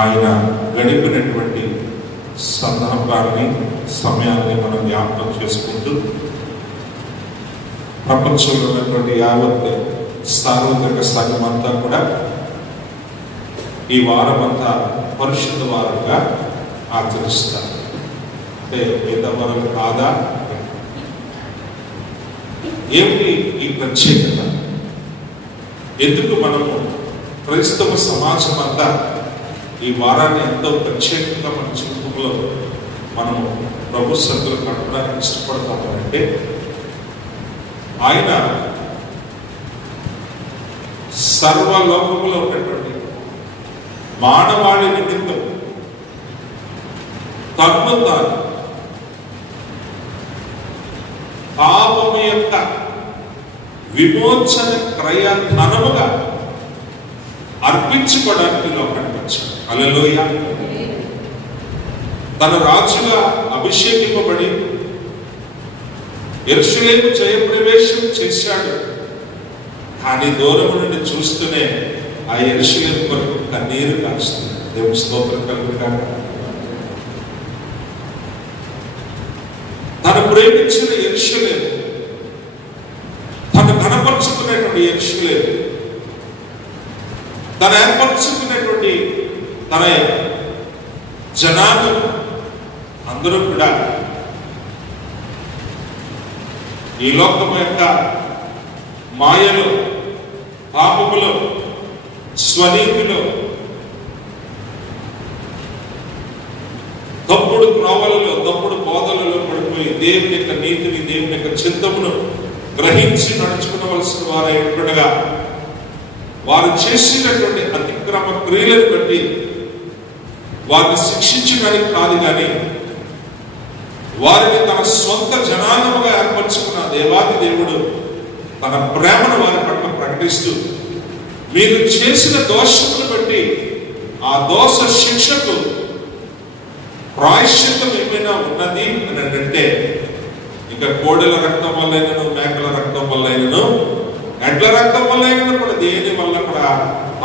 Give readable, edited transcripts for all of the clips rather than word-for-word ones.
ఆయన గడిపినటువంటి సందర్భాన్ని, సమయాన్ని మనం జ్ఞాపకం చేసుకుంటూ ప్రపంచంలో ఉన్నటువంటి యావత్ సార్వత్రిక సంఘం అంతా కూడా ఈ వారం అంతా పరిశుద్ధ వారంగా ఆచరిస్తారు. అంటే మిగతా వారం కాదా? ఏమిటి ఈ ప్రత్యేకత? ఎందుకు మనము క్రైస్తవ సమాజం అంతా ఈ వారాన్ని ఎంతో ప్రత్యేకంగా మన జీవితంలో మనము ప్రభు సన్నిధిలో గడపడానికి ఇష్టపడతామంటే, ఆయన సర్వలోకములో ఉన్నటువంటి మానవాళి నిమిత్తం తన్ను తాను పాపము యొక్క విమోచన క్రయ ధనముగా అర్పించుకోవడానికి లోకానికి వచ్చాడు. హల్లెలూయా. తన రాజుగా అభిషేకింపబడి యెరూషలేము జయప్రవేశం చేశాడు. కానీ దూరం నుండి చూస్తూనే ఆ యెరూషలేము కొరకు కన్నీరు కాస్తుంది. దేవుని స్తోత్రం కలుగుగాక. తను ప్రేమించిన యెరూషలేము, తను కనపరుచుకున్నటువంటి యెరూషలేము, తను ఏర్పరచుకున్నటువంటి తన జనాలు అందరూ కూడా ఈ లోకం యొక్క మాయలో, పాపములో, స్వనీతిలో, తప్పుడు త్రోవలలో, తప్పుడు బోధలలో పడిపోయి దేవుని యొక్క నీతిని, దేవుని యొక్క చిత్తమును గ్రహించి నడుచుకునవలసిన వారై ఉండగా వారు చేసినటువంటి అతిక్రమ క్రియలను బట్టి వారిని శిక్షించడానికి కాదు, కానీ వారిని తన సొంత జనాంగముగా ఏర్పరచుకున్న దేవాది దేవుడు తన ప్రేమను వారి పట్ల ప్రకటిస్తూ, మీరు చేసిన దోషమును బట్టి ఆ దోష శిక్షకు ప్రాయశ్చిత్తం ఏమైనా ఉన్నది అని అంటే, ఇక కోడెల రక్తం వల్లైనను, మేకల రక్తం వల్లైనను, ఎడ్ల రక్తం వల్లైనను కూడా దేని వల్ల కూడా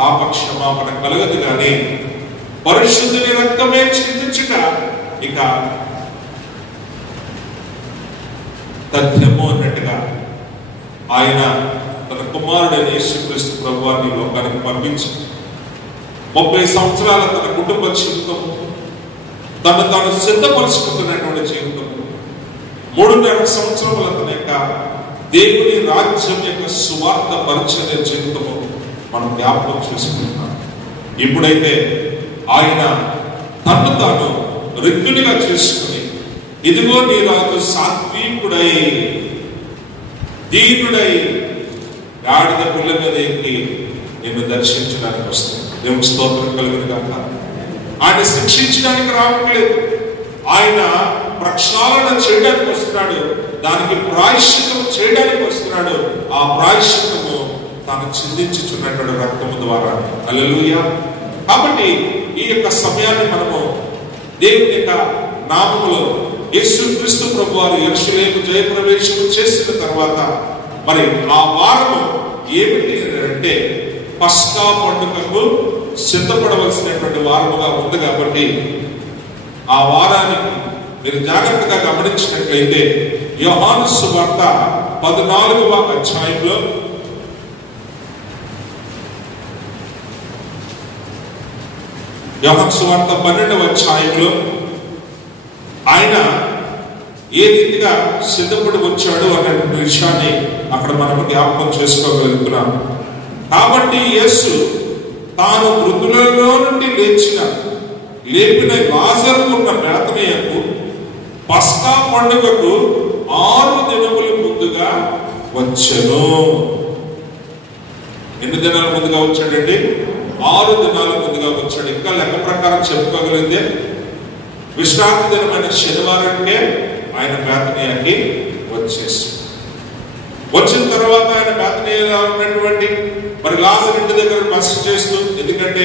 పాప క్షమాపణ కలగదు. కానీ పరిశుద్ధుని రక్తమే చింతించుట ఇక తథ్యము అన్నట్టుగా ఆయన తన కుమారుడైన యేసుక్రీస్తు ప్రభువాన్ని లోకానికి పంపించి 30 సంవత్సరాల తన కుటుంబ జీవితం, తాను సిద్ధపరుచుకుంటున్నటువంటి జీవితం, 3.5 సంవత్సరముల తన యొక్క దేవుని రాజ్యం యొక్క సువార్త పరిచర్య జీవితము మనం జ్ఞాపకం చేసుకుంటున్నాం. ఇప్పుడైతే ఆయన తను తాను రిక్తునిగా చేసుకుని, ఇదిగో నీ రాజు సాత్వికుడై, దీనుడై గాడిద పిల్ల మీద ఎక్కి నిన్ను దర్శించడానికి వస్తుంది. దేవుని స్తోత్రం కలుగును గాక. ఆయన శిక్షించడానికి రావట్లేదు, ఆయన ప్రక్షాళన చేయడానికి వస్తున్నాడు, దానికి ప్రాయశ్చిత్తం చేయడానికి వస్తున్నాడు. ఆ ప్రాయశ్చిత్తము తాను చిందించుచున్నటువంటి రక్తము ద్వారా. హల్లెలూయా. కాబట్టి ఈ యొక్క సమయాన్ని మనము దేవుని యొక్క నామములో యేసుక్రీస్తు ప్రభువారు యెరూషలేము జయప్రవేశం చేసిన తర్వాత మరి ఆ వారము ఏమిటి అంటే పస్కా పండుగకు సిద్ధపడవలసినటువంటి వారముగా ఉంది. కాబట్టి ఆ వారానికి మీరు జాగ్రత్తగా గమనించినట్లయితే యోహాను సువార్త 14వ అధ్యాయంలో యోహాను సువార్త 12వ అధ్యాయంలో ఆయన ఏ రీతిగా సిద్ధపడి వచ్చాడు అనే విషయాన్ని అక్కడ మనం జ్ఞాపకం చేసుకోగలుగుతున్నాం. కాబట్టి యేసు తాను మృతులలో నుండి లేపిన లాజరు ఉన్న బేతనియకు పస్కా పండుగకు 6 దినముల ముందుగా వచ్చెను. ఎన్ని దినాల ముందుగా వచ్చాడండి? 6 దినాల ముందుగా వచ్చాడు. ఇంకా లెక్క ప్రకారం చెప్పుకోగలిగితే విశ్రాంతి దినమైన శనివారానికే ఆయన బేతనియాకి వచ్చేసి, వచ్చిన తర్వాత ఆయన బేతనియాలో ఉన్నటువంటి మరి లాజరు ఇంటి దగ్గర బస చేస్తూ, ఎందుకంటే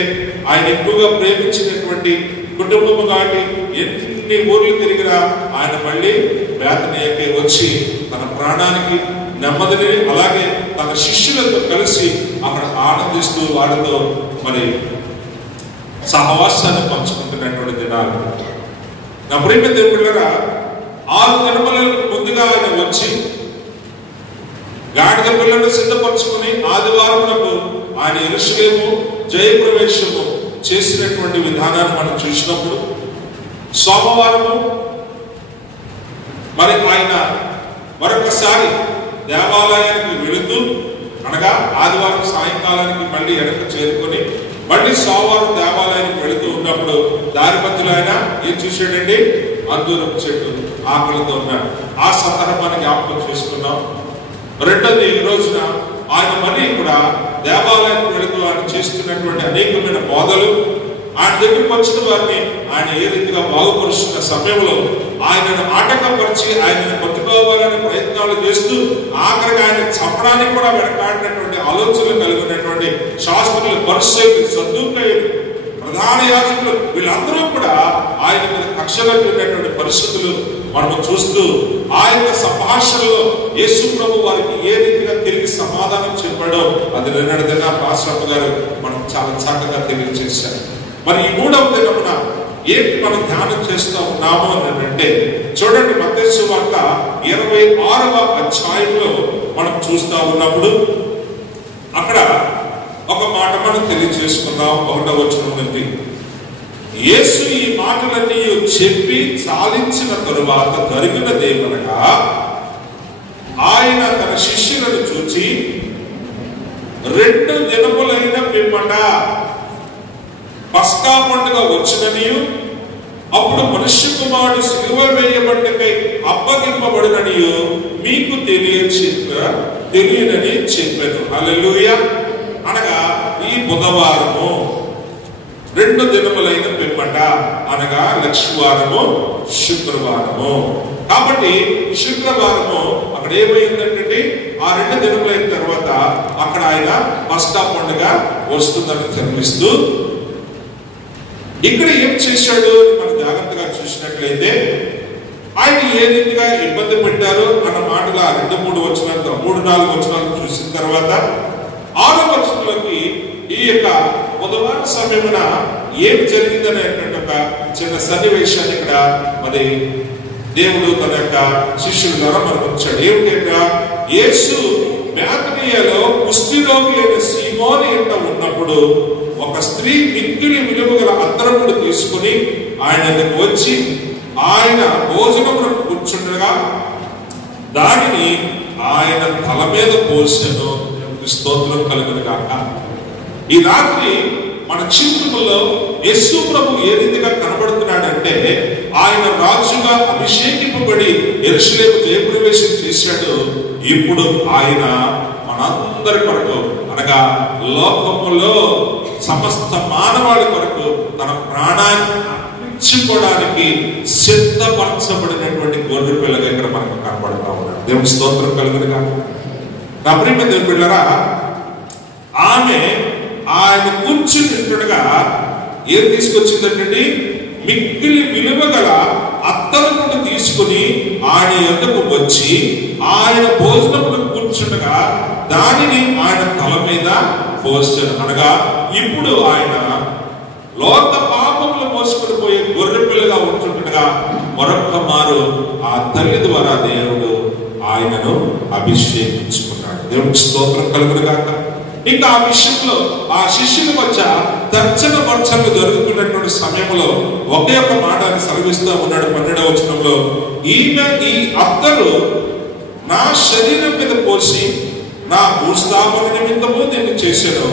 ఆయన ఎక్కువగా ప్రేమించినటువంటి కుటుంబము కాబట్టి ఎన్ని ఊర్లు తిరిగిరా ఆయన మళ్ళీ బేతనియాకి వచ్చి తన ప్రాణానికి నెమ్మదిని, అలాగే తన శిష్యులతో కలిసి అక్కడ ఆనందిస్తూ వారితో మరి సహవాసాన్ని పంచుకుంటున్నటువంటి దినాలు. నా ప్రియమైన దేవుని బిడ్డలారా, 6 దినములకు ముందుగా ఆయన వచ్చి గాడిద పిల్లను సిద్ధపరచుకుని ఆదివారములకు ఆయన యెరూషలేము జయప్రవేశము చేసినటువంటి విధానాన్ని మనం చూసినప్పుడు, సోమవారము మరి ఆయన మరొకసారి దేవాలయానికి వెళుతూ, అనగా ఆదివారం సాయంకాలానికి మళ్ళీ వెనక్కి చేరుకొని మళ్ళీ సోమవారం దేవాలయానికి వెళుతూ ఉన్నప్పుడు దారి మధ్యలో ఆయన ఏం చూశాడండి? అంజూరపు చెట్టు ఆకలితో ఉన్నాడు. ఆ సందర్భాన్ని జ్ఞాపకం చేసుకున్నాం. రెండోది, ఈ రోజున ఆయన మళ్ళీ కూడా దేవాలయానికి వెళుతూ ఆయన చేస్తున్నటువంటి అనేకమైన బోధలు, ఆయన దగ్గరికి వచ్చిన వారిని ఆయన ఏ రీతిగా బాగుపరుస్తున్న సమయంలో ఆయనను ఆటంకపరిచి ఆయనను పట్టుకోవాలనే ప్రయత్నాలు చేస్తూ ఆఖరికి ఆయన చంపడానికి కూడా వెనకాడినటువంటి ఆలోచనలు కలిగినటువంటి శాస్త్రులు, పరిసయ్యులు, సద్దూకయ్యులు, ప్రధాన యాజకులు, వీళ్ళందరూ కూడా ఆయన మీద కక్ష కలిగినటువంటి పరిస్థితులు మనము చూస్తూ ఆ యొక్క సంభాషణలో యేసు ప్రభు వారికి ఏ రీతిగా తిరిగి సమాధానం చెప్పాడో అది నిన్నటిదిన పాస్టర్ గారు మనం చాలా చక్కగా తెలియజేశారు. మరి ఈ 3వ దినమున ఏంటి మనం ధ్యానం చేస్తూ ఉన్నాము అని అంటే, చూడండి, మత్తయి సువార్త 26వ అధ్యాయంలో మనం చూస్తూ ఉన్నప్పుడు అక్కడ ఒక మాట మనం తెలియజేసుకుందాం. 1వ వచనం నుండి, యేసు ఈ మాటలన్నీ చెప్పి చాలించిన తరువాత జరిగినదేమనగా, ఆయన తన శిష్యులను చూచి 2 దినములైన పిమ్మట పస్కా పండుగ వచ్చిననియు అప్పుడు మనుష్య కుమారుడు సిలువ వేయబట్టకై అప్పగింపబడిననియు మీకు తెలియనని చెప్పాను. హల్లెలూయా. అనగా ఈ బుధవారము 2 దినములైన పిమ్మట, అనగా లక్షవారము, శుక్రవారము. కాబట్టి శుక్రవారము అక్కడ ఏమైందంటే ఆ 2 దినములైన తర్వాత అక్కడ ఆయన పస్కా పండుగ వస్తుందని తెలిపిస్తూ ఇక్కడ ఏం చేశాడు అని మనం జాగ్రత్తగా చూసినట్లయితే, ఆయన ఏ రీతిగా ఇబ్బంది పెట్టారు అన్న మాటలు ఆ 2-3 వచనాలు 3-4 వచనాలు చూసిన తర్వాత 6వ వచనంలోకి ఈ యొక్క బుధవార సమయమున ఏం జరిగిందనేటువంటి ఒక చిన్న సన్నివేశాన్ని ఇక్కడ మరి దేవుడు తన యొక్క శిష్యుల ద్వారా మనకు వచ్చాడు. ఏమిటంటే, యేసు బేతనీయలో కుష్ఠరోగి అయిన సీమోను ఇంట ఉన్నప్పుడు ఒక స్త్రీ మిక్కిలి విలువ గల అత్తరమును తీసుకుని ఆయన దగ్గరకు వచ్చి ఆయన భోజనమును కూర్చుండగా దానిని ఆయన తల మీద పోసెను. స్తోత్రం కలుగును గాక. ఈ రాత్రి మన జీవితంలో యేసు ప్రభు ఏ రీతిగా కనబడుతున్నాడంటే, ఆయన రాజుగా అభిషేకింపబడి యెరూషలేము జయప్రవేశం చేశాడు. ఇప్పుడు ఆయన మనందరి కొరకు, అనగా లోకములో సమస్త మానవాళి కొరకు తన ప్రాణాన్ని అర్పించుకోవడానికి సిద్ధపరచబడినటువంటి గొర్రె పిల్లగా ఇక్కడ మనకు కనబడతా ఉన్నాడు. దేవుని స్తోత్రం కలుగును గాక. నా ప్రియమైన దేవుని బిడ్డలారా, ఆమె ఆయన కూర్చుని ఉంటుండగా ఏం తీసుకొచ్చిందంటే, మిక్కిలి విలువ గల అత్తరును తీసుకుని ఆయన యొద్దకు వచ్చి ఆయన భోజనమును కూర్చుండగా దానిని ఆయన తల మీద పోసాడు. అనగా ఇప్పుడు ఆయన లోక పాపములు మోసుకుని పోయే గొర్రె పిల్లగా ఉంటుండగా మరొక మారు ఆ తల్లి ద్వారా దేవుడు ఆయనను అభిషేకించుకున్నాడు. దేవుడికి స్తోత్రం కలుగును గాక. ఇంకా ఆ విషయంలో ఆ శిష్యుల మధ్య తర్చన మర్చనలు జరుగుతున్నటువంటి సమయంలో ఒకే ఒక మాట సెలవిస్తూ ఉన్నాడు. 12వ వచనంలో, ఈమె ఈ అత్తరు నా శరీరం మీద పోసి నా భూస్థాపన నిమిత్తము నేను చేశాను.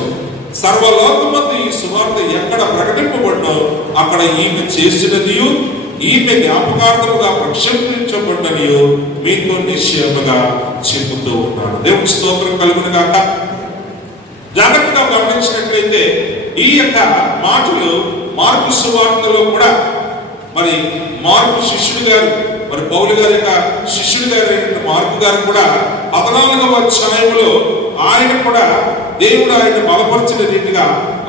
సర్వలోకమందు ఈ సువార్త ఎక్కడ ప్రకటింపబడినో అక్కడ ఈమె చేసినదియు ఈమె జ్ఞాపకార్థముగా ప్రక్షేపించబడినదియు మీతో నిశ్చయముగా చెబుతూ ఉన్నాను. దేవుడి స్తోత్రం కలుగును గాక. జాగ్రత్తగా గమనించినట్లయితే ఈ యొక్క మాటలు మార్కు సువార్తలో కూడా మరి మార్కు శిష్యుడు గారు, మరి పౌలు గారి యొక్క శిష్యుడు గారు మార్కు గారు కూడా 14వ అధ్యాయంలో ఆయన కూడా దేవుడు ఆయన బలపరిచిన రీతిగా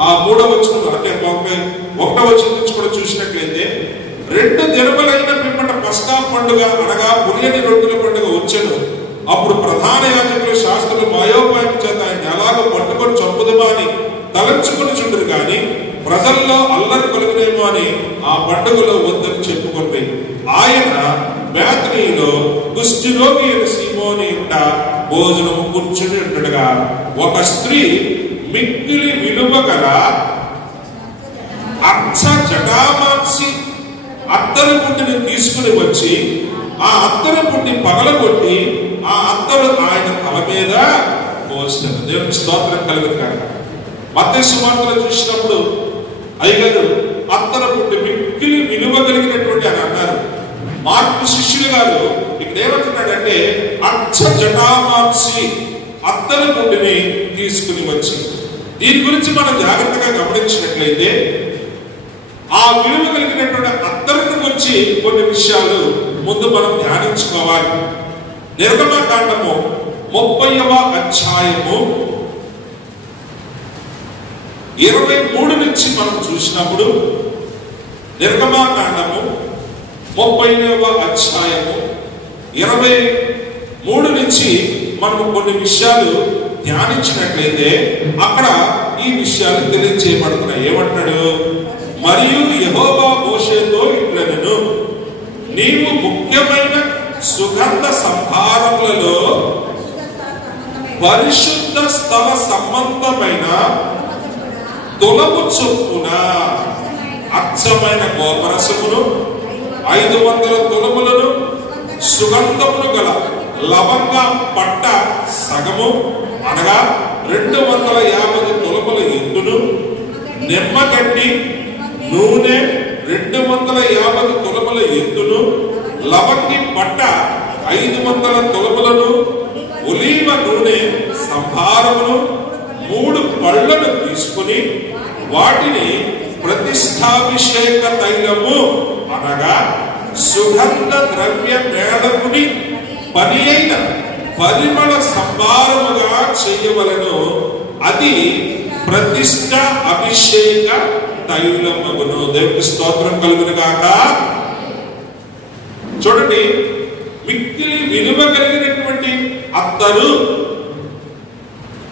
ఆ 3వ వచనం అంటే 1వ వచనం నుంచి కూడా చూసినట్లయితే 2 దినములైన పిమ్మట పస్కా పండుగ, అనగా పులియని రొట్టెల పండుగ వచ్చెను. అప్పుడు ప్రధాన యాజకులు, శాస్త్రులు మాయోపాయం చేత ఆయన ఎలాగో పట్టుకొని చంపుదమా అని తలంచుకొని చుండరు కానీ ప్రజల్లో అల్లరి కలుగునేమో అని ఆ పండుగలో వద్దని చెప్పుకుంది. ఆయన బేతనీలో కుష్ఠరోగి అయిన సీమోని ఇంట భోజనము కూర్చుని ఉండగా ఒక స్త్రీ మిక్కిలి విలువ గల అచ్చ జటామాంసి అత్తరు పుట్టిని తీసుకుని వచ్చి ఆ అత్తరు పుట్టి పగలగొట్టి ఆ అత్తరు ఆయన తల మీద పోసారు. దేవునికి స్తోత్రం కలుగుతారు. మత్తయి సువార్తలో చూసినప్పుడు అయ్యగారు అత్తరు పుట్టి మిక్కిలి విలువ కలిగినటువంటి అని అన్నారు. మార్పు శిష్యులు గారు ఇక్కడ ఏమంటున్నాడంటే అచ్చ జటామాంసి అత్తరు పుట్టిని తీసుకుని వచ్చి. దీని గురించి మనం జాగ్రత్తగా గమనించినట్లయితే ఆ విలువ కలిగినటువంటి అత్తరుని గురించి కొన్ని విషయాలు ముందు మనం ధ్యానించుకోవాలి. నిర్గమకాండము 30వ అధ్యాయము 23 నుంచి మనం చూసినప్పుడు నిర్గమకాండము 30వ అధ్యాయము 23 నుంచి మనం కొన్ని విషయాలు ధ్యానించినట్లయితే అక్కడ ఈ విషయాలు తెలియజేయబడుతున్నాయి. ఏమంటాడు? మరియు యెహోవా మోషేతో ఇట్లనెను, నీవు ముఖ్యమైన సుగంధ సంభారములలో పరిశుద్ధ స్థల సంబంధమైన తులము చొప్పున అచ్చమైన గోపరసమును 500 తులములను సుగంధములు గల లవంగ పట్ట సగము అనగా 250 తులముల ఎత్తును, నిమ్మగడ్డి నూనె 250 తులముల ఎత్తును, లవంగి పట్ట 500 తులములను, ఒలీవ నూనె సంభారమును 3 పళ్ళను తీసుకుని వాటిని ప్రతిష్టాభిషేక తైలము అనగా సుగంధ ద్రవ్య మేళకుని పని అయిన పరిమళ సంభారముగా చేయవలెను. అది ప్రతిష్ట అభిషేక తైలమగును. దేవునికి స్తోత్రం కలుగును గాక. చూడండి, మిక్కిలి విలువ కలిగినటువంటి అత్తరు,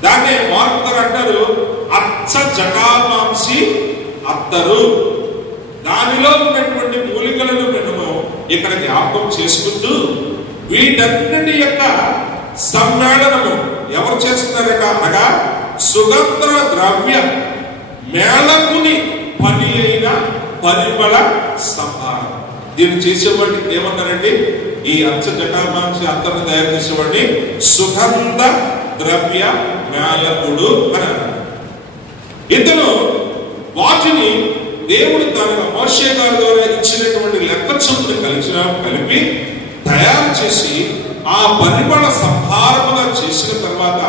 దాన్ని వార్తలు అంటారు అచ్చ జటామాంసి అత్తరు. దానిలో ఉన్నటువంటి మూలికలను మేము ఇక్కడ జ్ఞాపకం చేసుకుంటూ వీటన్నిటి యొక్క సమ్మేళనము ఎవరు చేస్తున్నారట అనగా సుగంధ ద్రవ్య మేళకుని పని అయిన పరిమళ సంభారం. దీన్ని చేసేవాడిని ఏమన్నారండి? ఈ అచ్చ జటామాంసి అత్తరుని తయారు చేసేవాడిని సుగంధ ద్రవ్య మేళకుడు అని అన్నారు. ఇతను వాటిని దేవుడు తన మోషే గారి ద్వారా ఇచ్చినటువంటి లెక్క చొప్పున కలిపి తయారు చేసి ఆ పరిమళ సంభారముగా చేసిన తర్వాత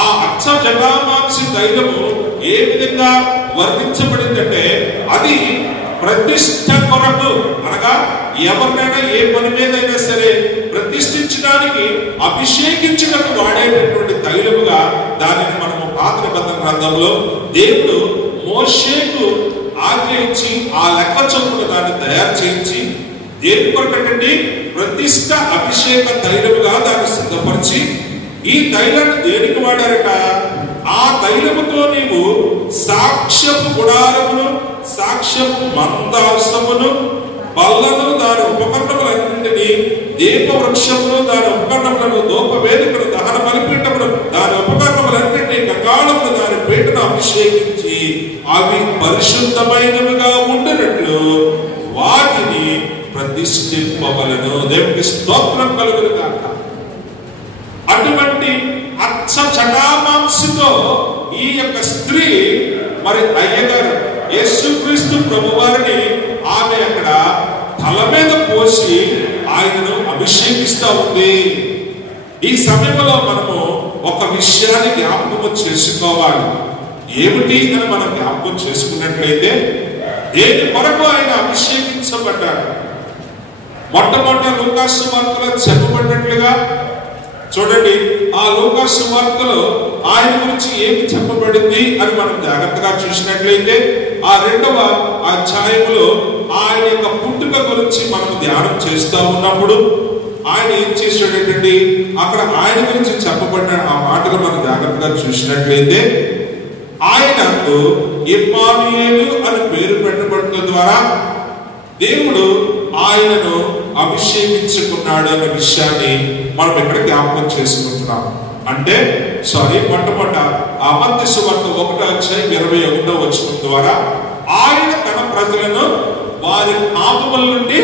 ఆ అచ్చ జటామాంసి తైలము ఏ విధంగా వర్ణించబడిందంటే అది ప్రతిష్ఠ కొరకు అనగా ఎవరినైనా ఏ పని మీదైనా సరే ప్రతిష్ఠించడానికి అభిషేకించడానికి వాడేటటువంటి తైలముగా దానిని మనము పాత నిబంధన గ్రంథంలో దేవుడు మోషేకు ఆజ్ఞయించి ఆ లెక్క చొప్పున దాన్ని తయారు చేయించి దేని కొరకండి ప్రతిష్ఠ అభిషేక తైలముగా దాన్ని సిద్ధపరిచి ఈ తైలాన్ని దేనికి వాడారట? ఆ తైలముతో నీవు సాక్ష్యపు గుడారమును, సాక్ష్యపు మందాసమును, బల్లను, దాని ఉపకరణములన్నింటినీ, దీప వృక్షమును, దాని ఉపకరణములను, దూప వేదికను, దహన బలిపీఠమును, దాని ఉపకరణములన్నింటినీ, గంగాళమును, దాని పీటను అభిషేకించి అవి పరిశుద్ధమైనవిగా ఉండినట్లు వాటిని ప్రతిష్ఠింపవలెను. దేవునికి స్తోత్రం కలుగును గాక. అటువంటి అచ్చ జటామాంసితో ఈ యొక్క స్త్రీ మరి అయ్యగారు యేసుక్రీస్తు ప్రభువారిని ఆమె అక్కడ తల మీద పోసి ఆయనను అభిషేకిస్తా ఉంది. ఈ సమయంలో మనము ఒక విషయాన్ని జ్ఞాపకం చేసుకోవాలి. ఏమిటి అని మనం జ్ఞాపకం చేసుకున్నట్లయితే దేని కొరకు ఆయన అభిషేకించబడ్డాడు? మొట్టమొదటి లూకా సువార్తలో చెప్పబడినట్లుగా చూడండి, ఆ లూకా సువార్తలో ఆయన గురించి ఏమి చెప్పబడింది అని మనం జాగ్రత్తగా చూసినట్లయితే ఆ 2వ అధ్యాయంలో ఆయన యొక్క పుట్టుక గురించి మనం ధ్యానం చేస్తూ ఉన్నప్పుడు ఆయన ఏం చేసాడంటే అక్కడ ఆయన గురించి చెప్పబడిన ఆ మాటలు మనం జాగ్రత్తగా చూసినట్లయితే ఆయనకు ఇమ్మానుయేలు అని పేరు పెట్టబడటం ద్వారా దేవుడు ఆయనను అభిషేకించుకున్నాడు అనే విషయాన్ని మనం ఇక్కడ జ్ఞాపకం చేసుకుంటున్నాం. అంటే మొట్టమొదట ఆ మత్తయి సువార్త 1:21 ద్వారా ఆయన తన ప్రజలను వారి పాపముల నుండి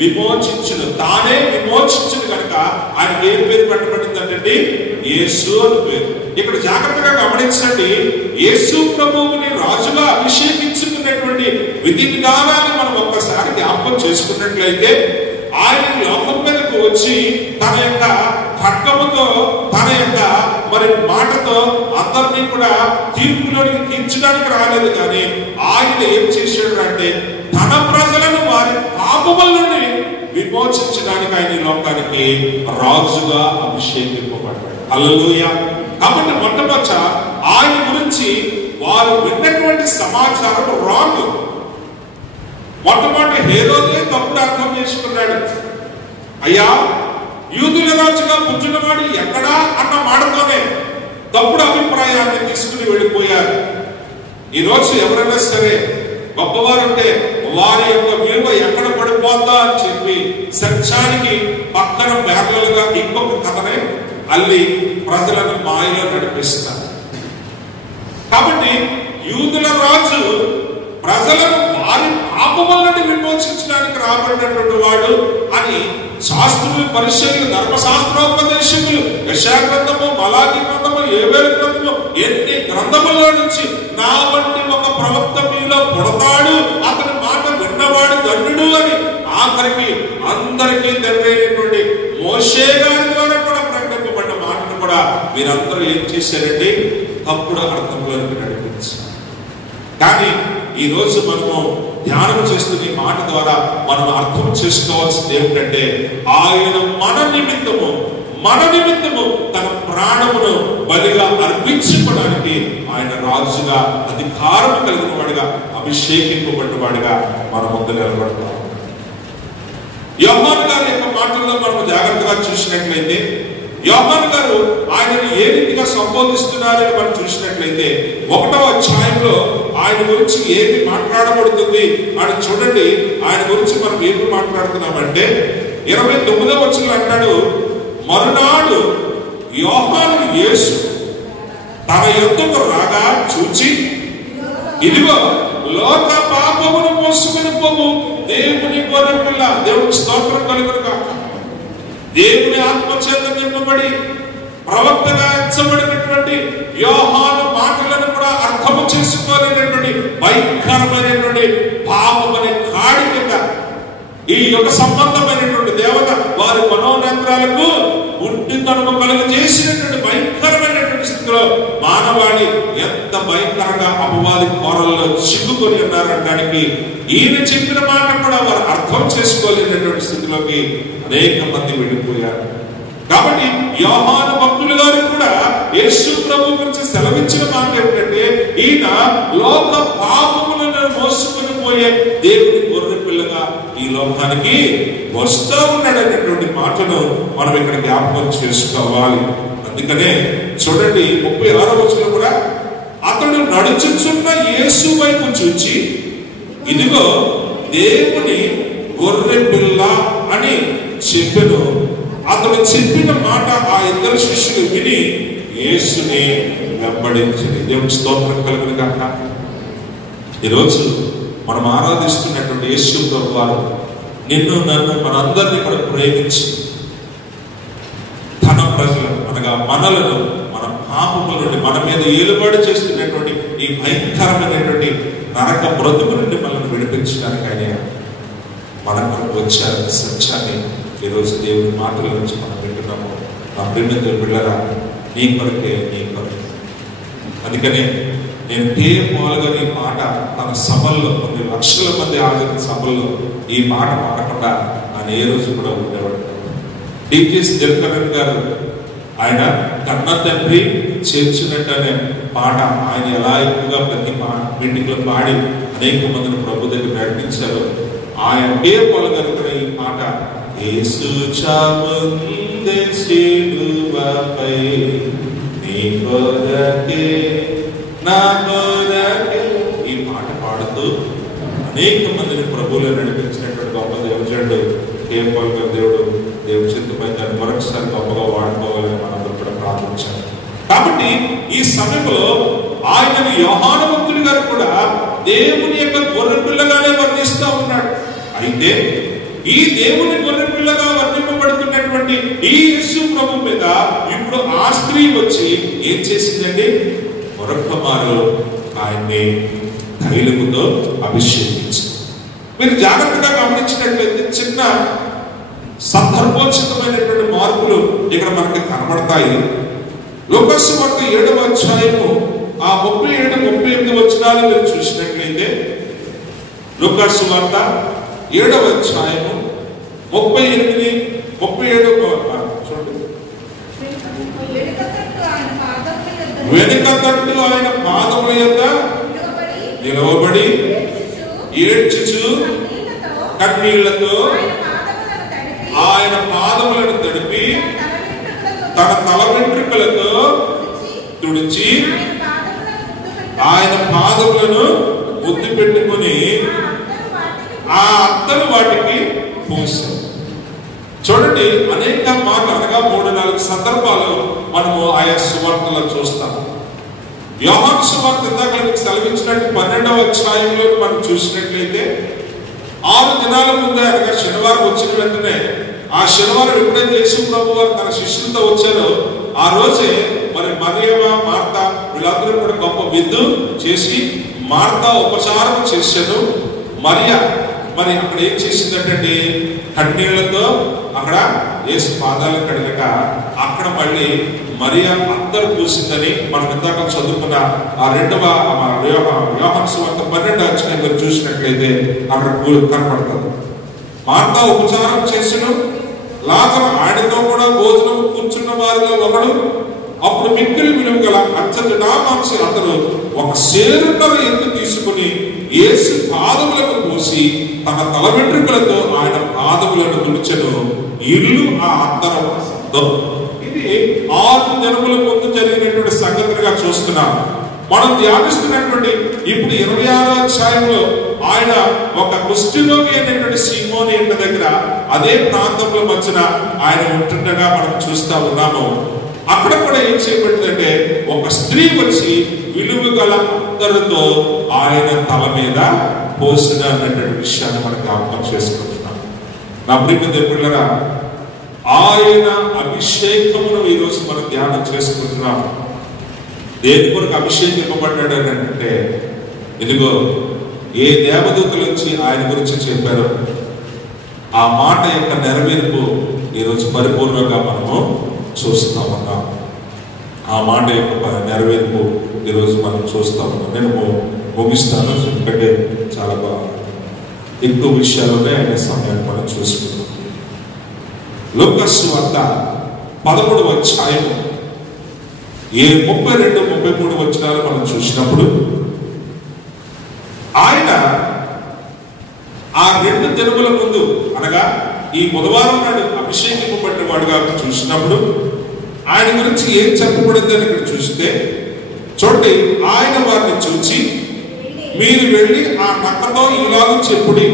విమోచించును, తానే విమోచించును కనుక ఆయనకి ఏం పేరు పెట్టబడింది అంటే యేసు అని పేరు. ఇక్కడ జాగ్రత్తగా గమనించండి, యేసు ప్రభువుని రాజుగా అభిషేకించుకున్నటువంటి విధి విధానాన్ని మనం ఒక్కసారి జ్ఞాపకం చేసుకున్నట్లయితే ఆయన లోకం మీదకు వచ్చి తన యొక్క ఖడ్గముతో తన యొక్క మాటతో అందరినీ కూడా తీర్పులోనికి తీర్చడానికి రాలేదు. కానీ ఆయన ఏం చేశాడు అంటే తన ప్రజలను వారి పాపముల నుండి విమోచించడానికి ఆయన లోకానికి రాజుగా అభిషేకింపబడ్డాడు. హల్లెలూయా. కాబట్టి మొట్టమొదట ఆయన గురించి వారు విన్నటువంటి సమాచారం రాంగ్. మొట్టమొదటి హేరోదే తప్పుడు అర్థం చేసుకున్నాడు. అయ్యా, యూదుల రాజుగా పుట్టినవాడు ఎక్కడా అన్న మాటతోనే తప్పుడు అభిప్రాయాన్ని తీసుకుని వెళ్ళిపోయారు. ఈరోజు ఎవరైనా సరే గొప్పవారు ఉంటే వారి యొక్క విలువ ఎక్కడ పడిపోద్దా అని చెప్పి సత్యానికి పక్కన బ్యార్లుగా ఇంకొక కథనే అల్లి ప్రజలను మాయలో నడిపిస్తారు. కాబట్టి యూదుల రాజు ప్రజలను వారి పాపముల నుండి విమోచించడానికి రాబడినటువంటి వాడు అని శాస్త్రులు, పరిశీలు, ధర్మశాస్త్రోపదేశకులు యెషయా గ్రంథము, మలాకి గ్రంథము, యోవేలు గ్రంథము, ఎన్ని గ్రంథముల నుంచి నా వంటి ఒక ప్రవక్త మీలో పుడతాడు, అతని మాట విన్నవాడు ధన్యుడు అని ఆఖరికి అందరికీ తండ్రైనటువంటి మోషే గారి ద్వారా కూడా ప్రకటింపబడ్డ మాటను కూడా మీరందరూ ఏం చేశారండి? తప్పుడు అర్థంలోకి నడిపించారు. కానీ ఈ రోజు మనము ధ్యానం చేస్తున్న ఈ మాట ద్వారా మనం అర్థం చేసుకోవాల్సింది ఏమిటంటే ఆయన మన నిమిత్తము తన ప్రాణమును బలిగా అర్పించుకోవడానికి ఆయన రాజుగా అధికారం కలిగిన వాడిగా అభిషేకింపబడిన వాడిగా మన ముందు నిలబడతాం. యోహాను గారి యొక్క మాటల్లో మనం జాగ్రత్తగా చూసినట్లయితే యోహాను గారు ఆయనను ఏ రీతిగా సంబోధిస్తున్నారని మనం చూసినట్లయితే 1వ అధ్యాయంలో ఆయన గురించి ఏమి మాట్లాడబడుతుంది అని చూడండి. ఆయన గురించి మనం ఏమి మాట్లాడుతున్నామంటే 29వ వచనంలో అంటాడు, మరునాడు యోహాను యేసు తన యొద్దకు రాగా చూచి, ఇదిగో లోక పాపమును మోసుకుని పోవు దేవుని గొర్రెపిల్ల. దేవుని స్తోత్రం కలుగునుగాక. దేవుని ఆత్మచేత నింపబడి ప్రవక్తగా ఎంచబడినటువంటి యోహాను మాటలను కూడా అర్థము చేసుకోలేనటువంటి భయంకరమైనటువంటి పాపమనే కాడి కింద ఈ యుగ సంబంధమైనటువంటి దేవత వారి మనోనేత్రాలకు గుడ్డితనము కలుగు చేసినటువంటి భయంకరమైనటువంటి స్థితిలో మానవాళి ఎంత భయంకరంగా అపవాది కోరల్లో చిక్కుకొని ఉన్నారనడానికి ఈయన చెప్పిన మాట కూడా వారు అర్థం చేసుకోలేనటువంటి స్థితిలోకి అనేక మంది వెళ్ళిపోయారు. కాబట్టి యోహాను భక్తులు గారు కూడా యేసు ప్రభు గురించి సెలవిచ్చిన మాట ఏమిటంటే ఈయన లోక పాపములను మోసుకుని పోయే దేవుని గొర్రె పిల్లగా ఈ లోకానికి వస్తూ ఉన్నాడనేటువంటి మాటను మనం ఇక్కడ జ్ఞాపకం చేసుకోవాలి. అందుకనే చూడండి 36వ వచనం కూడా, అతడు నడుచుచున్న యేసు వైపు చూచి, ఇదిగో దేవుని గొర్రె పిల్ల అని చెప్పెను. అతడు చెప్పిన మాట ఆ ఇద్దరు శిష్యులు విని యేసుని వెంబడించింది. దేవుని స్తోత్రం కలుగును గాక. ఈరోజు మనం ఆరాధిస్తున్నటువంటి యేసు ప్రభు వారు నిన్ను నన్ను మనందరినీ కూడా ప్రేమించి తన ప్రజలను అనగా మనలను మన పాపముల నుండి మన మీద ఏలుబడి చేస్తున్నటువంటి ఈ భయంకరమైనటువంటి నరక బ్రతుకు నుండి మనల్ని విడిపించడానికి ఆయన మన కొరకు వచ్చారు. సత్యాన్ని ఈరోజు దేవుని మాటల నుంచి మనం వింటున్నాము. నా ప్రేమికుల బిడ్డలారా, నీ కొరకే. అందుకనే నేను మామూలుగా ఈ మాట తన సభల్లో కొన్ని లక్షల మంది ఆగిన సభల్లో ఈ మాట పాడకుండా ఆయన ఏ రోజు కూడా ఉండేవాడు. టీచర్స్ జగన్ గారు ఆయన కన్న తండ్రి చేర్చినట్టనే పాట ఆయన ఎలా ఎక్కువగా ప్రతి మీటింగ్ లో పాడి అనేక మందిని ప్రభు దగ్గర నడిపించారు. ఆయన మామూలుగా కూడా ఈ మాట, యేసు చావుందే సిలువపై నీ కొరకే నా కొరకే అనేక మందిని ప్రభువులో నడిపించినటువంటి గొప్ప దేవుడు కేఎం పాల్ గారు దేవుడు చిత్తమైన దాన్ని మరొకసారి గొప్పగా వాడుకోవాలని మనందరూ కూడా ప్రార్థించాలి. కాబట్టి ఈ సమయంలో ఆయనను యోహాను భక్తుడి గారు కూడా దేవుని యొక్క గొర్రె పిల్లగానే వర్ణిస్తూ ఉన్నాడు. అయితే ఈ దేవుని గొర్రె పిల్లగా వర్ణింపబడుతున్నటువంటి ఈ యేసు ప్రభు మీద ఇప్పుడు ఆ స్త్రీ వచ్చి ఏం చేసిందండి? మరొక మారు ఆయన్ని తైలముతో అభిషేకించింది. మీరు జాగ్రత్తగా గమనించినట్లయితే చిన్న సందర్భోచితమైనటువంటి మార్పులు ఇక్కడ మనకి కనబడతాయి. లూకాసు వార్త 7వ అధ్యాయము ఆ 37-38 వచనాలు మీరు చూసినట్లయితే, లూకాసు వార్త 7వ అధ్యాయము 38-37 చూడండి. వెనుక తట్టు ఆయన పాదముల యొద్ద నిలవబడి ఏడ్చుచు కన్నీళ్లతో ఆయన పాదములను తడిపి తన తల వెంట్రుకలతో తుడిచి ఆయన పాదములను ముద్దు పెట్టుకుని ఆ అత్తలు వాటికి పూసారు. చూడండి, అనేక మార్లు అనగా 3-4 సందర్భాలు మనము ఆయా సువార్తలో చూస్తాము. యోహాను సువార్త ఇందాక మీకు సెలవించినట్టు 12వ అధ్యాయంలో మనం చూసినట్లయితే 6 దినాల ముందే అనగా శనివారం వచ్చిన వెంటనే, ఆ శనివారం ఎప్పుడైతే యేసు ప్రభు వారు తన శిష్యులతో వచ్చారో ఆ రోజే మరి మరియమ్మ, మార్త వీళ్ళందరూ కూడా గొప్ప విందు చేసి మార్త ఉపచారం చేశారు. మరియా మరి అక్కడ ఏం చేసిందంటే కన్నీళ్లతో అక్కడ యేసు పాదాలు కడగక అక్కడ మళ్ళీ మరియా అందరూ పూసిందని మనం ఇందాక చదువుకున్న ఆ 2వ యోహాను సువార్త 12వ అధ్యాయంలో చూసినట్లయితే అక్కడ కనపడుతుంది. మార్త ఉపచారం చేసిన లాజరు ఆయనతో కూడా భోజనం కూర్చున్న వారిలో ఒకడు. అప్పుడు మిక్కిలి విలువ గల అచ్చటి నామాంసి అతడు ఒక సేరున్నర ఎత్తు తీసుకుని యేసు పాదములకు పోసి తన తల వెంట్రుకలతో ఆయన పాదములను తుడిచెను. ఇల్లు ఆ అంతరం. ఇది 6 దినముల ముందు జరిగినటువంటి సంగతిగా చూస్తున్నాం. మనం ధ్యానిస్తున్నటువంటి ఇప్పుడు 26వ అధ్యాయంలో ఆయన ఒక కుష్ఠరోగి అయినటువంటి సీమోను ఇంటి దగ్గర అదే ప్రాంతంలో మధ్యన ఆయన ఉంటుండగా మనం చూస్తా ఉన్నాము. అక్కడ కూడా ఏం చేయబడిందంటే ఒక స్త్రీ వచ్చి విలువ గల అందరితో ఆయన తల మీద పోసిన అన్నటువంటి విషయాన్ని మనం జ్ఞాపకం చేసుకుంటున్నాం. నా ప్రియ దేవుళ్ళరా, ఆయన అభిషేకమును ఈరోజు మనం ధ్యానం చేసుకుంటున్నాం. దేని కొరకు అభిషేకింపబడ్డాడు అని అంటే, ఇదిగో ఏ దేవదూతలు వచ్చి ఆయన గురించి చెప్పారో ఆ మాట యొక్క నెరవేర్పు ఈరోజు పరిపూర్ణంగా మనము చూస్తా ఉన్నాం. ఆ మాట యొక్క నెరవేర్పు ఈరోజు మనం చూస్తా ఉన్నాం. నేను ముగిస్తాను, ఎందుకంటే చాలా ఎక్కువ విషయాలునే ఆయన సమయాన్ని మనం చూసుకున్నాం. లూకాసు వార్త 13వ అధ్యాయం 32-33 వచనాలు మనం చూసినప్పుడు ఆయన ఆ 2 దినముల ముందు అనగా ఈ బుధవారం నాడు అభిషేకింపబడిన వాడుగా చూసినప్పుడు ఆయన గురించి ఏం చెప్పబడింది అని ఇక్కడ చూస్తే చూడండి, ఆయన వారిని చూచి మీరు వెళ్ళి ఆ నక్కతో ఇలాగూ చెప్పుడి,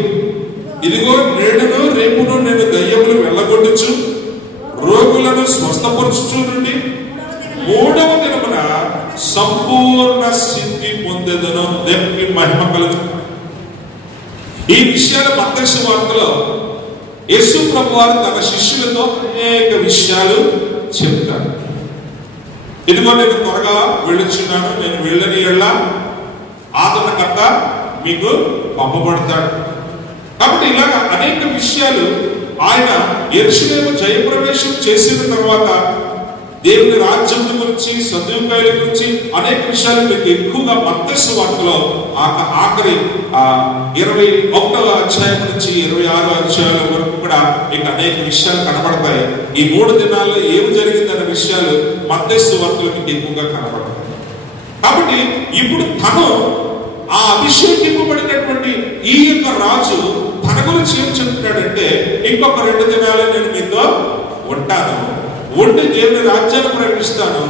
ఇదిగో నేడును రేపును నేను దయ్యములు వెళ్ళగొట్టుచు రోగులను స్వస్థపరచుచు నుండి 3వ దినమున సంపూర్ణ సిద్ధి పొందేదను, దేవునికి మహిమ కలుగును. ఈ విషయాలు మత్తయి సువార్తలో యేసు ప్రభు వారు తన శిష్యులతో అనేక విషయాలు చెప్తారు. ఇదిగో నేను త్వరగా వెళ్ళుచున్నాను, నేను వెళ్ళని ఎళ్ళ ఆదరణకర్త మీకు పంపబడతాడు. కాబట్టి ఇలాగ అనేక విషయాలు ఆయన యెరూషలేము జయప్రవేశం చేసిన తర్వాత దేవుని రాజ్యం గురించి, సదుపాయాల గురించి అనేక విషయాలు మీకు ఎక్కువగా మత్తయి సువార్తలో ఆఖరి 21వ అధ్యాయం నుంచి 26వ అధ్యాయాల వరకు కూడా మీకు అనేక విషయాలు కనబడతాయి. ఈ 3 దినాల్లో ఏమి జరిగిందన్న విషయాలు మత్తయి సువార్తలో మీకు ఎక్కువగా కనబడతాయి. కాబట్టి ఇప్పుడు తను ఆ అభిషేకింపబడినటువంటి ఈ యొక్క రాజు తన గురించి ఏం చెప్తున్నాడంటే, ఇంకొక 2 దినాలు నేను మీతో ఉంటాను, ఉండి దేవుని రాజ్యాన్ని ప్రకటిస్తాను,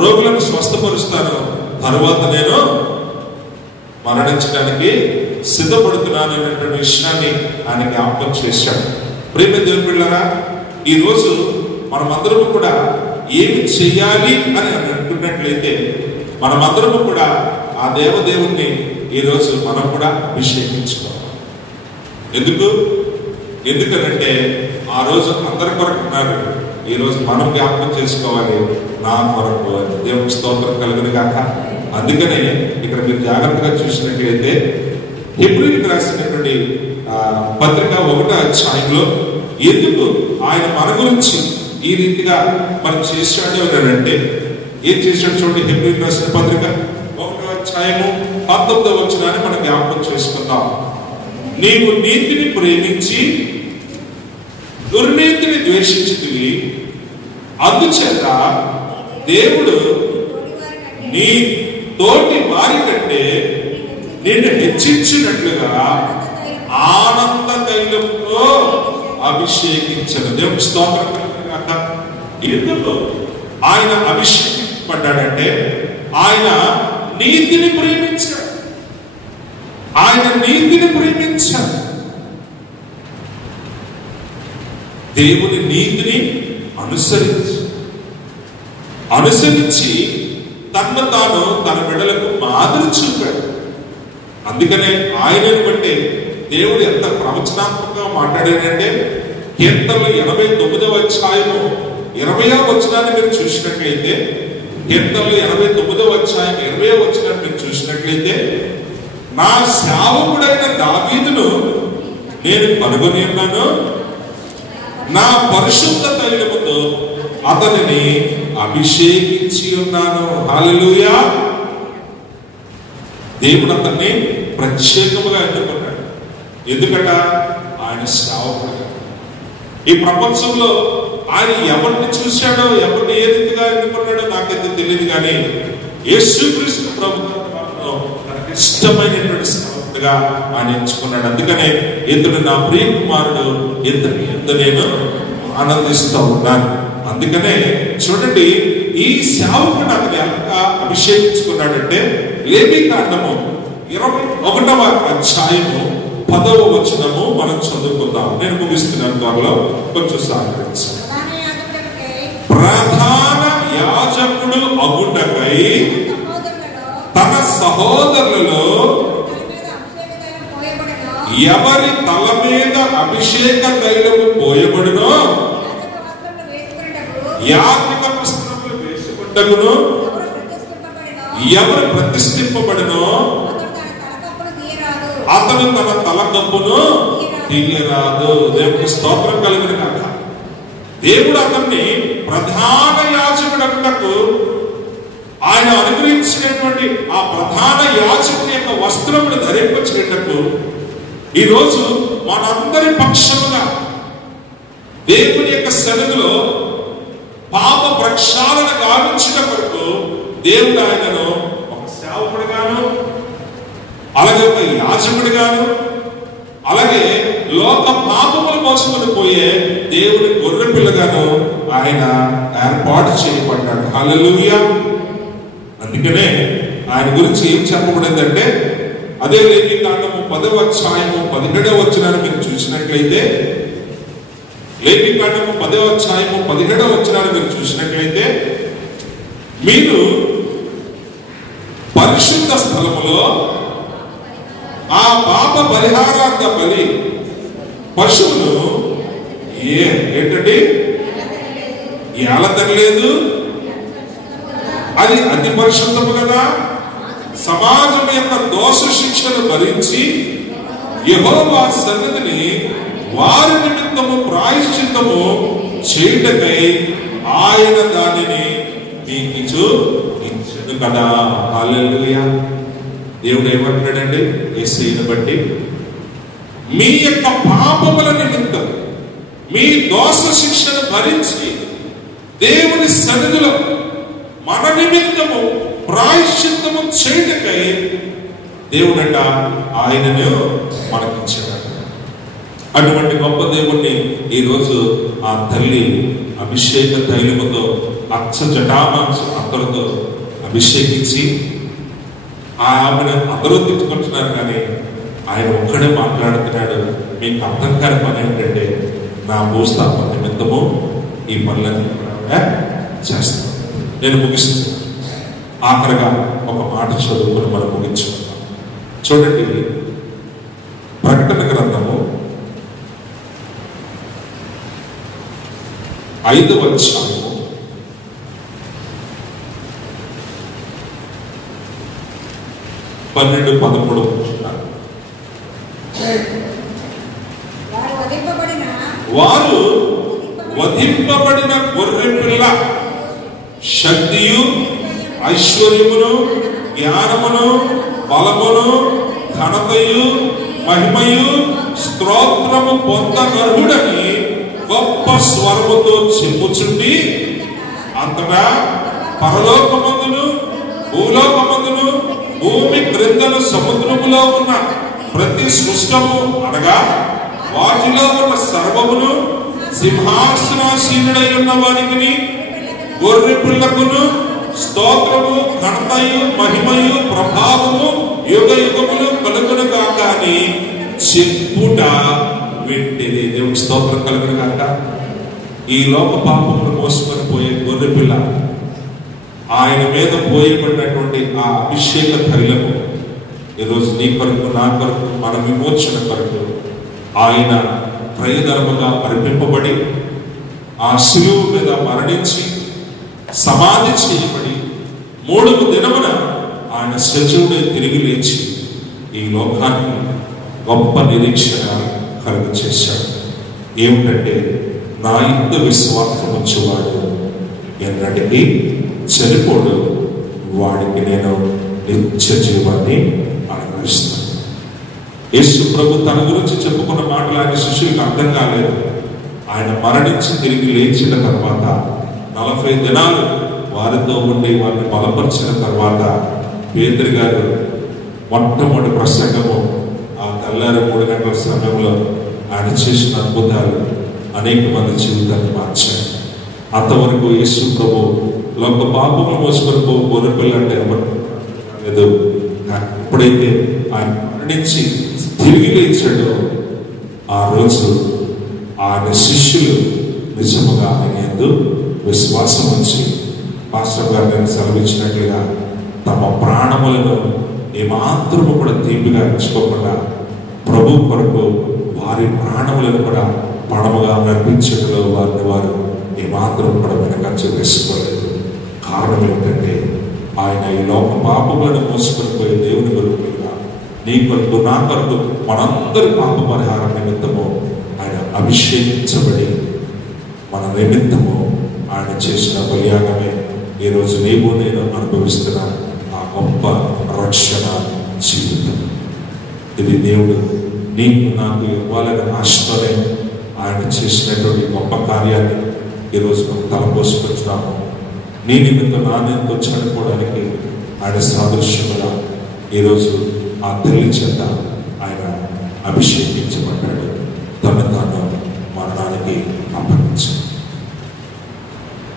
రోగులను స్వస్థపరుస్తాను, తరువాత నేను మరణించడానికి సిద్ధపడుతున్నాను అనేటువంటి విషయాన్ని ఆయన జ్ఞాపకం చేశాడు. ప్రేమ దేవుని బిడ్డలారా, ఈరోజు మనమందరము కూడా ఏమి చెయ్యాలి అని అనుకున్నట్లయితే మనమందరము కూడా ఆ దేవదేవుణ్ణి ఈరోజు మనం కూడా అభిషేకించుకోవాలి. ఎందుకనంటే ఆ రోజు అందరి కొరకు ఉన్నారు, ఈరోజు మనం జ్ఞాపకం చేసుకోవాలి నా కొరకు. దేవునికి స్తోత్రం కలుగును గాక. అందుకనే ఇక్కడ మీరు జాగ్రత్తగా చూసినట్లయితే హెబ్రీయులకు రాసినటువంటి పత్రిక 1వ అధ్యాయంలో ఎందుకు ఆయన మన గురించి ఈ రీతిగా మనం చేశాడు అంటే ఏం చేశాడు చూడండి. హెబ్రీయులకు రాసిన పత్రిక 1వ అధ్యాయము 19వ వచనాన్ని మనం జ్ఞాపకం చేసుకుందాం. నీవు నీతిని ప్రేమించి దుర్నీతిని ద్వేషించితివి, అందుచేత దేవుడు నీ తోటి వారి కంటే నిన్ను హెచ్చించినట్లుగా ఆనంద తైలంతో అభిషేకించను. దేవుని స్తోత్రం కలుగుగాక. ఎందుకు ఆయన అభిషేకించబడ్డాడంటే ఆయన నీతిని ప్రేమించాడు. దేవుని నీతిని అనుసరించి తను తాను తన బిడ్డలకు మాదిరి చూపాడు. అందుకనే ఆయనను బట్టి దేవుడు ఎంత ప్రవచనాత్మకంగా మాట్లాడాడంటే కీర్తనలు 89వ అధ్యాయము 20వ వచనాన్ని మీరు చూసినట్లయితే, కీర్తనలు 89వ అధ్యాయం 20వ వచనాన్ని మీరు చూసినట్లయితే, నా సేవకుడైన దావీదును నేను కనుగొని ఉన్నాను, నా పరిశుద్ధ తైలముతో అతనిని అభిషేకించి ఉన్నాను. హల్లెలూయా. దేవుడు అతన్ని ప్రత్యేకముగా ఎన్నుకున్నాడు. ఎందుకట ఆయన సేవకుడుగా. ఈ ప్రపంచంలో ఆయన ఎవరిని చూశాడో, ఎవరిని ఏ రీతిగా ఎన్నుకున్నాడో నాకైతే తెలియదు, కానీ యేసుక్రీస్తు ప్రభువు తనకి ఇష్టమైనటువంటి సేవకుడుగా ఆయన ఎంచుకున్నాడు. అందుకనే ఇతడు నా ప్రియ కుమారుడు, ఇతని యందు నేను ఆనందిస్తూ ఉన్నాను. అందుకనే చూడండి, ఈ సేవకుడు అతను ఎలా అభిషేకించుకున్నాడంటే లేవీకాండము 21వ అధ్యాయము 10వ వచనము మనం చదువుకుందాం. నేను ముగిస్తున్నాను, త్వరలో కొంచెం సహకరించు. ప్రధాన యాజకుడు అగుటకై తన సహోదరులలో ఎవరి తల మీద అభిషేక తైలము పోయబడునో, యాజక వస్త్రములు వేసుకుంటకును ఎవరు ప్రతిష్ఠింపబడునో అతను తన తలకప్పును తీయరాదు. దేవునికి స్తోత్రం కలుగును గాక. దేవుడు అతన్ని ప్రధాన యాజకుడకు ఆయన అనుగ్రహించినటువంటి ఆ ప్రధాన యాజకుని యొక్క వస్త్రములు ధరింపచేటకు ఈరోజు మనందరి పక్షముగా దేవుని యొక్క సన్నిధిలో పాప ప్రక్షాళన గావించిన వరకు దేవుడు ఆయనను ఒక సేవకుడిగాను, అలాగే ఒక యాజకుడిగాను, అలాగే లోక పాపములు మోసుకొని పోయే దేవుని గొర్రె పిల్లగాను ఆయన ఏర్పాటు చేయబడ్డాడు. హల్లెలూయా. అందుకనే ఆయన గురించి ఏం చెప్పబడిందంటే, అదే లేవీకాండము 10వ అధ్యాయము 17వ వచనాన్ని మీరు చూసినట్లయితే, లేవీకాండము 10వ అధ్యాయము 17వ వచనాన్ని మీరు చూసినట్లయితే, మీరు పరిశుద్ధ స్థలములో ఆ పాప పరిహారార్థ బలి పశువును ఏంటంటే ఏలతలేదు, అది అతి పరిశుద్ధము కదా, సమాజం యొక్క దోష శిక్షను భరించి యెహోవా సన్నిధిని వారి నిమిత్తము ప్రాయశ్చిత్తము చేయుటకై ఆయన దానిని మీకు ఇచ్చెను కదా. హల్లెలూయా. దేవుడు ఏమంటాడండి? యేసయ్యను బట్టి మీ యొక్క పాపముల నిమిత్తం మీ దోష శిక్షను భరించి దేవుని సన్నిధిలో మన నిమిత్తము ప్రాయశ్చిత్తము చేయుటకై దేవుడట ఆయనను మనకిచ్చాడు. అటువంటి గొప్ప దేవుణ్ణి ఈరోజు ఆ తల్లి అభిషేక తైలముతో అచ్చ జటామాంస అత్తలతో అభిషేకించి ఆమెను అందరూ తిట్టుకుంటున్నారు, కానీ ఆయన ఒక్కడే మాట్లాడుతున్నాడు. మీకు అర్థం కాని పని ఏంటంటే, నా భూస్థాపన నిమిత్తము ఈ పనులన్నీ చేస్తాను. నేను ముగిస్తున్నాను. ఆఖరిగా ఒక మాట చదువుకుని మనం ముగించుకుందాం. చూడండి, ప్రకటన గ్రంథము 5వ అధ్యాయము 12-13 వారు వధింపబడిన గొర్రె పిల్ల శక్తియు ఐశ్వర్యమును జ్ఞానమును బలమును ఘనతయు మహిమయు స్తోత్రము పొందనర్హుడని గొప్ప స్వరముతో చెప్పుచుండి, అంతటా పరలోకమందును భూలోకమందును భూమి క్రిందను సముద్రములో ఉన్న ప్రతి సృష్టము అనగా వాటిలో ఉన్న సర్వమును సింహాసనాసీనుడై ఉన్న వారికి గొర్రె పిల్లకును స్తోత్రము ఘనతయు మహిమయు ప్రభావము యుగ యుగములు కలుగును గాక అని చెప్పుట వింటిది. దేవుడి స్తోత్రం కలుగును గాక. ఈ లోక పాపమును మోసుకొని పోయే గొర్రె పిల్ల, ఆయన మీద పోయబడినటువంటి ఆ అభిషేక తైలము ఈరోజు నీ కొరకు నా కొరకు మన విమోచన కొరకు ఆయన ప్రయధర్మగా అర్పింపబడి ఆ శిలువ మీద మరణించి సమాధి చేయబడి 3వ దినమున ఆయన సజీవుడై తిరిగి లేచి ఈ లోకానికి గొప్ప నిరీక్షణ కలుగు చేశాడు. ఏమిటంటే, నా యుద్ధ విశ్వాసం వచ్చేవాడు ఎన్నటికీ చనిపోడు, వాడికి నేను నిత్య జీవాన్ని అనుగ్రహిస్తాను. యేసు ప్రభు తన గురించి చెప్పుకున్న మాటలు ఆయన శిష్యులకు అర్థం కాలేదు. ఆయన మరణించి తిరిగి లేచిన తర్వాత 40 దినాలు వారితో ఉండి వారిని బలపరిచిన తర్వాత పేతురు గారు మొట్టమొదటి ప్రసంగము ఆ తెల్లారి 3 గంటల సమయంలో ఆయన చేసిన అద్భుతాలు అనేక మంది జీవితాన్ని మార్చాయి. అంతవరకు యేసు ప్రభు లోక పాపములు మోసుకొని గొర్రె పిల్ల అంటే లేదు. ఎప్పుడైతే ఆయన మరణించి తిరిగి లేచాడో ఆ రోజు ఆయన శిష్యులు నిజముగా ఆయన యందు విశ్వాసం ఉంచి, పాస్టర్ గారు నేను సెలవిచ్చినట్లుగా తమ ప్రాణములను ఏమాత్రము కూడా తీపిగా ఎంచుకోకుండా ప్రభు కొరకు వారి ప్రాణములను కూడా పణముగా నడిపించడంలో వారిని వారు ఏమాత్రం కూడా వెనకంచ వేసుకోలేదు. కారణం ఏమిటంటే, ఆయన ఈ లోక పాపములను మోసుకొని పోయే దేవుని కొరకుగా నీ కొరకు నా కొరకు మనందరి పాప పరిహారం నిమిత్తము ఆయన అభిషేకించబడి మన నిమిత్తము ఆయన చేసిన బలియాగమే ఈరోజు నీవు నేను అనుభవిస్తున్న ఆ గొప్ప రక్షణ జీవితం. ఇది దేవుడు నీకు నాకు ఇవ్వాలని ఆశతోనే ఆయన చేసినటువంటి గొప్ప కార్యాన్ని ఈరోజు మనం తలపోసుకొచ్చున్నాము. నీ నిమిత్తం నా నిమిత్తం చనిపోవడానికి ఆయన సాదృశ్యముగా ఈరోజు ఆ తల్లి చేత ఆయన అభిషేకించబడ్డాడు. తను తాను మరణానికి అప్పగించాడు.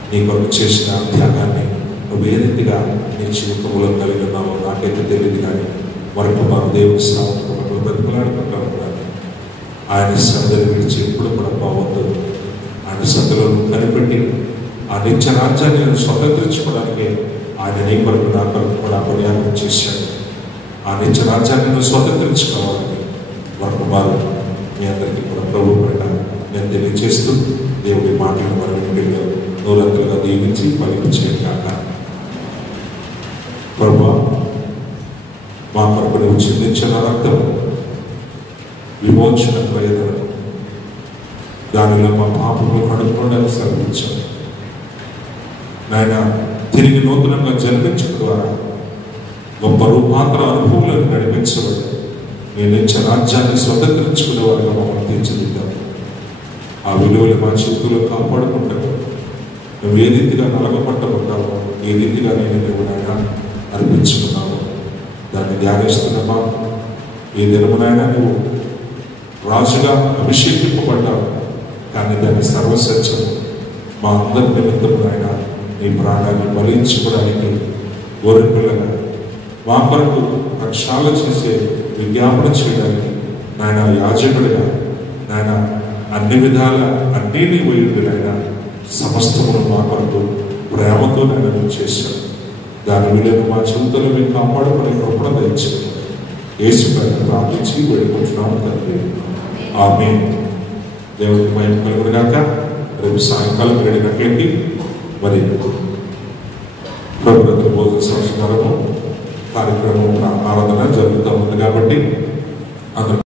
నీ కొరకు చేసిన త్యాగాన్ని నువ్వు ఏ రీతిగా నీ జీవితంలో కలిగి ఉన్నావో నాకైతే తెలియదు, కానీ మరొక మన దేవుడి సామర్థ్యంలో బ్రతిమలాడుకుంటూ ఉన్నాను. ఆయన సన్నిధిని విడిచి ఎప్పుడు కూడా పోవద్దు. ఆయన సన్నిధిలో కనిపెట్టి ఆ నిత్య రాజ్యాన్ని స్వతంత్రించుకోవడానికి ఆయన నీ కొరకు నా కొరకు కూడా బలియాగం చేశాడు. ఆ నిత్య రాజ్యాన్ని నువ్వు స్వతంత్రించుకోవాలని మరొక వారు మీ అందరికీ కూడా ప్రభు పైన నేను తెలియజేస్తూ దేవుడి మాటలను మన ఇంటిలో నూరంతలుగా దీవించి ఫలించేయగాక. ప్రభు, మా కొరకు నువ్వు చెల్లించిన రక్తం విమోచన ప్రయోజనం, దానిలో మా పాపములు కడుక్కోవడానికి సెలవించావు నాయన. తిరిగి నూతనంగా జన్మించడం ద్వారా గొప్ప రూపాంతర అనుభవాలను నడిపించబడి నీ నిత్య రాజ్యాన్ని స్వతంత్రించుకునే వారిగా మమ్మల్ని తీర్చిదిద్దాం. ఆ విలువలు మా చేతుల్లో కాపాడుకుంటావు. నువ్వు ఏ రీతిగా నలగపట్టబడ్డావో, ఏ రీతిగా నేను నువ్వునైనా అర్పించుకున్నావు, దాన్ని ధ్యానిస్తున్నావా? ఈ దినమునైనా నువ్వు రాజుగా అభిషేకింపబడ్డావు, కానీ దాన్ని సర్వసత్యం మా అందరి నిమిత్తమునైనా నీ ప్రాణాన్ని బలించుకోవడానికి గొర్రె పిల్లగా మా కొరకు రక్షణ చేసే విజ్ఞాపన చేయడానికి నాయన యాజకుడిగా నాయన అన్ని విధాల అన్నీ నీ వైపు నాయన సమస్తమును మా కొరకు ప్రేమతో నేను చేశాను. దాని విలువను మా చింతలు మీకు కాపాడుకునే కృపణ దయచేయండి. యేసు పేరిట ప్రార్థించి వేడుకుంటున్నాము తండ్రి. ఆమేన్. దేవుడికి మహిమ కలుగును గాక. రేపు సాయంకాలం 7 గంటలకి మరి ప్రభుత్వ బోధన సంస్కారము కార్యక్రమం ఆరాధన జరుగుతూ ఉంది కాబట్టి అందరూ